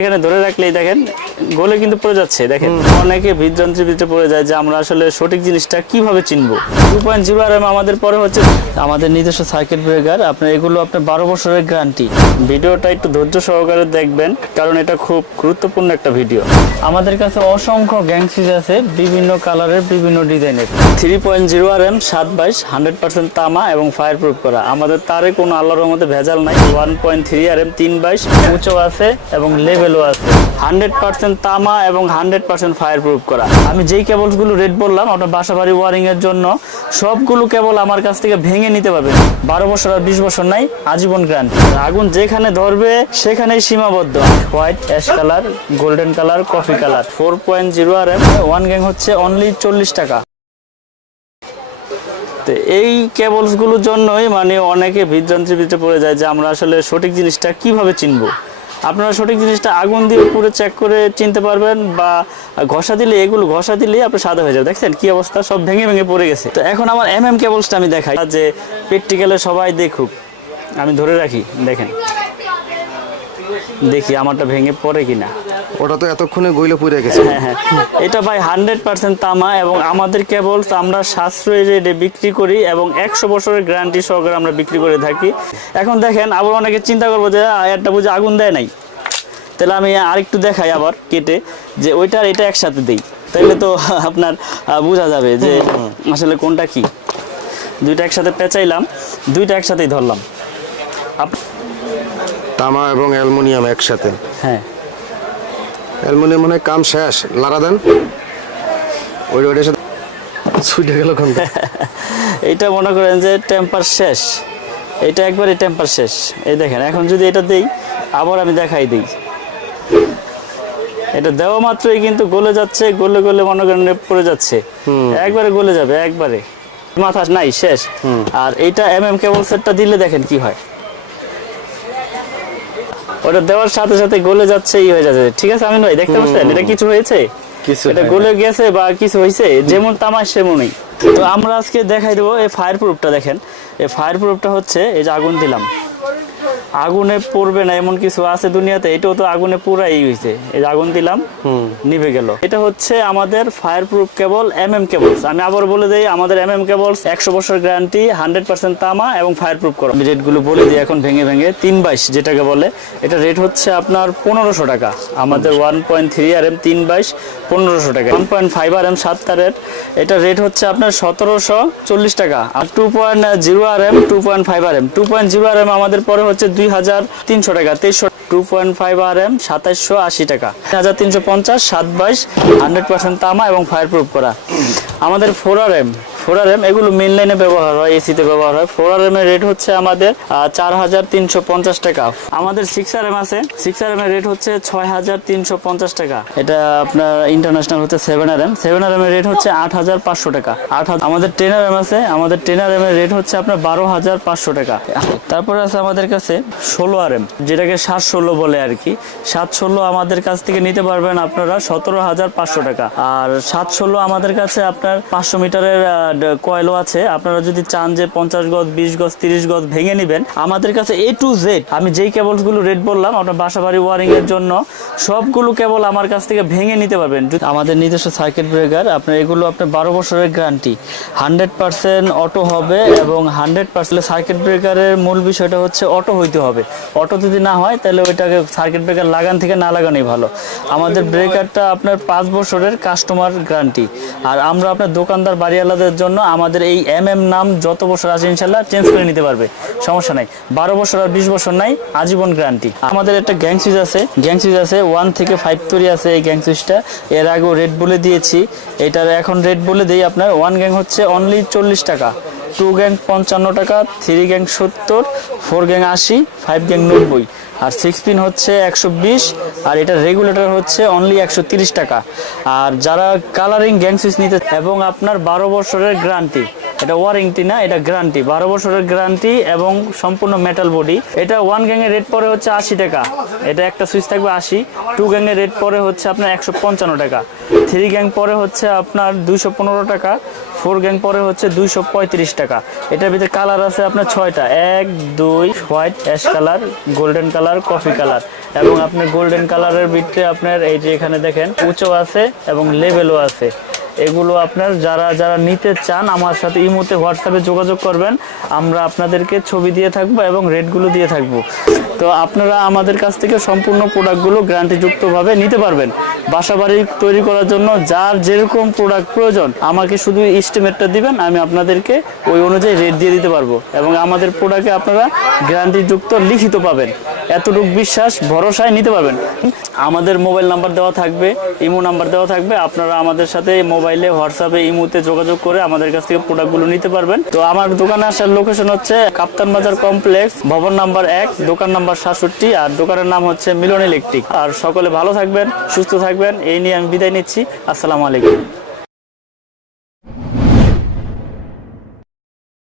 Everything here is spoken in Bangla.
এখানে ধরে রাখলেই দেখেন, গোলে কিন্তু পড়ে যাচ্ছে। দেখেন, অনেকে বিভ্রান্তির ভিতরে পড়ে যায় যে আমরা আসলে সঠিক জিনিসটা কীভাবে চিনবো। টু পয়েন্ট জিরো আর আমাদের পরে হচ্ছে আমাদের নিজস্ব সার্কিট ব্রেকার আপনার এগুলো আপনার বারো বছরের গ্যারান্টি ভিডিওটা একটু ধৈর্য সহকারে দেখবেন, কারণ এটা খুব গুরুত্বপূর্ণ একটা ভিডিও আমাদের কাছে অসংখ্য গ্যাং আছে, বিভিন্ন কালারের বিভিন্ন ডিজাইনের। Three point zero R M সাত বাইশ হান্ড্রেড পার্সেন্ট তামা এবং ফায়ার প্রুফ করা। আমাদের তারে কোনো আল্লাহর মধ্যে ভেজাল নাই। One point three R M তিন বাইশ, উঁচু আছে এবং লেভেলও আছে। হান্ড্রেড পার্সেন্ট তামা এবং হান্ড্রেড পার্সেন্ট ফায়ার প্রুফ করা। আমি যেই কেবলসগুলো রেট বললাম, আপনার বাসা বাড়ি ওয়ারিং এর জন্য, সবগুলো কেবল আমার কাছ থেকে ভেঙে নিতে পারবেন। বারো বছর আর বিশ বছর নাই, আজীবন গ্রান্ট আগুন যেখানে ধরবে, সেখানেই সীমাবদ্ধ। White ash colour golden colour coffee colour four point zero R M one gang হচ্ছে অনলি চল্লিশ টাকা। তো এই কেবলসগুলোর জন্যই মানে অনেকে বিভ্রান্তির ভিতরে পড়ে যায় যে আমরা আসলে সঠিক জিনিসটা কীভাবে চিনবো। আপনারা সঠিক জিনিসটা আগুন দিয়ে পুরো চেক করে চিনতে পারবেন বা ঘষা দিলে, এগুলো ঘষা দিলেই আপনার সাদা হয়ে যাবে। দেখছেন কি অবস্থা? সব ভেঙে ভেঙে পড়ে গেছে। তো এখন আমার এম এম কেবলসটা আমি দেখাই। যে প্র্যাকটিক্যালে সবাই দেখুক, আমি ধরে রাখি, দেখেন। দেখি, আমারটা ভেঙে পড়ে কিনা। ওটা তো এতক্ষণে গইলে পুড়ে গেছে। হ্যাঁ হ্যাঁ। এটা ভাই হান্ড্রেড পার্সেন্ট তামা এবং আমাদের কেবল আমরা সাশ্রয়ী রেটে বিক্রি করি এবং একশো বছরের গ্যারান্টি সহকারে আমরা বিক্রি করে থাকি। এখন দেখেন আবার অনেকে চিন্তা করব যে "আ, একটা বুঝে আগুন দেয় নাই? তাহলে আমি আরেকটু দেখাই আবার কেটে যে ওইটার এটা একসাথে দিই। তাইলে তো আপনার বোঝা যাবে যে আসলে কোনটা কি। দুইটা একসাথে পেঁচাইলাম দুইটা একসাথেই ধরলাম। তামা এবং অ্যালুমিনিয়াম একসাথে। হ্যাঁ। অ্যালুমিনিয়াম মানে কাম শেষ। লারা দেন। ওই ওইটার সাথে ছুটে গেল কোন এইটা মনে করেন যে টেম্পার শেষ। এটা একবারে টেম্পার শেষ। এই দেখেন এখন যদি এটা দেই আবার আমি দেখাই দিই। এটা দেওয়া মাত্রই কিন্তু গলে যাচ্ছে গলে গলে মনে করেন পড়ে যাচ্ছে। একবারে গলে যাবে একবারে। মাথা নাই শেষ। আর এইটা এম এম কেবল সেটটা দিলে দেখেন কি হয়। ওটা দেওয়ার সাথে সাথে গলে যাচ্ছে ই হয়ে যাচ্ছে। ঠিক আছে আমিন ভাই দেখতে পাচ্ছেন? এটা কিছু হয়েছে? কিছু এটা গলে গেছে বা কিছু হয়েছে? যেমন তামার সেমনই তো আমরা আজকে দেখাই দেবো এই ফায়ার প্রুফটা দেখেন। এই ফায়ার প্রুফটা হচ্ছে এই যে আগুন দিলাম। আগুনে পড়বে না এমন কিছু আছে দুনিয়াতে এটাও তো আগুনে পুরাই হয়েছে এই আগুন দিলাম নিভে গেল। এটা হচ্ছে আমাদের fire proof cable M M cables আমি আবার বলে দিই আমাদের এম এম কেবলস একশো বছর গ্যারান্টি হান্ড্রেড পার্সেন্ট তামা এবং ফায়ার প্রুফ করা। আমি রেটগুলো বলে দিই এখন ভেঙে ভেঙে তিন বাইশ যেটাকে বলে এটা রেট হচ্ছে আপনার পনেরোশো টাকা। আমাদের one point three R M তিন বাইশ পনেরোশো টাকা। One point five R M সাত তারের এটা রেট হচ্ছে আপনার সতেরোশো চল্লিশ টাকা। আর two point zero R M two point five R M two point zero R M আমাদের পরে হচ্ছে দুই হাজার তিনশো টাকা two point five R M আশি টাকা। হাজার তিনশো পঞ্চাশ সাত বাইশ হান্ড্রেড পার্সেন্ট তামা এবং ফায়ার প্রুফ করা। আমাদের four R M four R M, এগুলো মেন লাইনে ব্যবহার হয় এসিতে ব্যবহার হয়। ফোর আর এম এর রেট হচ্ছে আমাদের চার হাজার তিনশো পঞ্চাশ টাকা। আমাদের সিক্স আর এম আছে। সিক্স আর এম এর রেট হচ্ছে ছয় হাজার তিনশো পঞ্চাশ টাকা। এটা আপনার ইন্টারন্যাশনাল হচ্ছে seven R M. Seven R M এর রেট হচ্ছে আট হাজার পাঁচশো টাকা। আট হাজার আমাদের টেন আর এম আছে। আমাদের টেন আর এম এর রেট হচ্ছে আপনার বারো হাজার পাঁচশো টাকা। তারপরে আছে আমাদের কাছে ষোলো আর এম, যেটাকে সাত ষোলো বলে আর কি। সাত ষোলো আমাদের কাছ থেকে নিতে পারবেন আপনারা সতেরো হাজার পাঁচশো টাকা। আর সাত ষোলো আমাদের কাছে আপনার পাঁচশো মিটারের কয়েলও আছে। আপনারা যদি চান যে পঞ্চাশ গজ, বিশ গজ, তিরিশ গজ ভেঙে নেবেন, আমাদের কাছে এ টু জেড আমি যেই কেবলসগুলো রেট বললাম, আপনার বাসা বাড়ি ওয়ারিং এর জন্য, সবগুলো কেবল আমার কাছ থেকে ভেঙে নিতে পারবেন। আমাদের নিজস্ব সার্কিট ব্রেকার আপনার এগুলো আপনার বারো বছরের গ্যারান্টি হান্ড্রেড পার্সেন্ট অটো হবে এবং হান্ড্রেড পার্সেন্ট সার্কিট ব্রেকারের মূল বিষয়টা হচ্ছে অটো হইতে হবে। অটো যদি না হয়, তাহলে ওইটাকে সার্কিট ব্রেকার লাগান থেকে না লাগানোই ভালো। আমাদের ব্রেকারটা আপনার পাঁচ বছরের কাস্টমার গ্যারান্টি আর আমরা আপনার দোকানদার, বাড়িওয়ালাদের জন্য আমাদের এই এম এম নাম যত বছর আছে ইনশাল্লাহ চেঞ্জ করে নিতে পারবে। সমস্যা নাই। বারো বছর আর বিশ বছর নাই, আজীবন গ্যারান্টি আমাদের একটা গ্যাং সুইচ আছে গ্যাং সুইচ আছে ওয়ান থেকে ফাইভ তৈরি আছে এই গ্যাং সুইচটা এর আগেও রেট বলে দিয়েছি। এটার এখন রেট বলে দিই আপনার ওয়ান গ্যাং হচ্ছে অনলি চল্লিশ টাকা। টু গ্যাং পঞ্চান্ন টাকা থ্রি গ্যাং সত্তর ফোর গ্যাং আশি ফাইভ গ্যাং নব্বই। আর সিক্স পিন হচ্ছে একশো বিশ আর এটা রেগুলেটর হচ্ছে অনলি একশো টাকা। আর যারা কালারিং গ্যাং সুইচ নিতে এবং আপনার বারো বছরের গ্যারান্টি এটা ওয়ারেন্টি না, এটা গ্যারান্টি বারো বছরের গ্যারান্টি এবং সম্পূর্ণ মেটাল বডি এটা ওয়ান গ্যাংয়ের রেট পরে হচ্ছে আশি টাকা। এটা একটা সুইচ থাকবে আশি। টু গ্যাংয়ের রেট পরে হচ্ছে আপনার একশো পঞ্চান্ন টাকা। থ্রি গ্যাং পরে হচ্ছে আপনার দুইশো পনেরো টাকা। ফোর গ্যাং পরে হচ্ছে দুইশো পঁয়ত্রিশ টাকা। এটার ভিতরে কালার আছে আপনার ছয়টা। এক, দুই white ash colour golden colour coffee colour এবং আপনার গোল্ডেন কালারের ভিতরে আপনার এই যে এখানে দেখেন উঁচু আছে এবং লেভেলও আছে। এগুলো আপনার যারা যারা নিতে চান, আমার সাথে ইমোতে হোয়াটসঅ্যাপে যোগাযোগ করবেন। আমরা আপনাদেরকে ছবি দিয়ে থাকব এবং রেটগুলো দিয়ে থাকব। তো আপনারা আমাদের কাছ থেকে সম্পূর্ণ প্রোডাক্টগুলো গ্যারান্টিযুক্তভাবে নিতে পারবেন। বাসাবাড়ি তৈরি করার জন্য যার যেরকম প্রোডাক্ট প্রয়োজন, আমাকে শুধু ইস্টিমেটটা দিবেন, আমি আপনাদেরকে ওই অনুযায়ী রেট দিয়ে দিতে পারব। এবং আমাদের প্রোডাক্টে আপনারা গ্যারান্টিযুক্ত লিখিত পাবেন। এতটুকু বিশ্বাস ভরসায় নিতে পারবেন। আমাদের মোবাইল নাম্বার দেওয়া থাকবে, ইমো নাম্বার দেওয়া থাকবে। আপনারা আমাদের সাথে মোবাইলে, হোয়াটসঅ্যাপে, ইমোতে যোগাযোগ করে আমাদের কাছ থেকে প্রোডাক্টগুলো নিতে পারবেন। তো আমার দোকানে আসার লোকেশন হচ্ছে কাপ্তান বাজার কমপ্লেক্স ভবন নাম্বার এক, দোকান নাম্বার সাতষট্টি, আর দোকানের নাম হচ্ছে মিলন ইলেকট্রিক আর সকলে ভালো থাকবেন, সুস্থ থাকবেন, এই নিয়ে আমি বিদায় নিচ্ছি। আসসালামু আলাইকুম।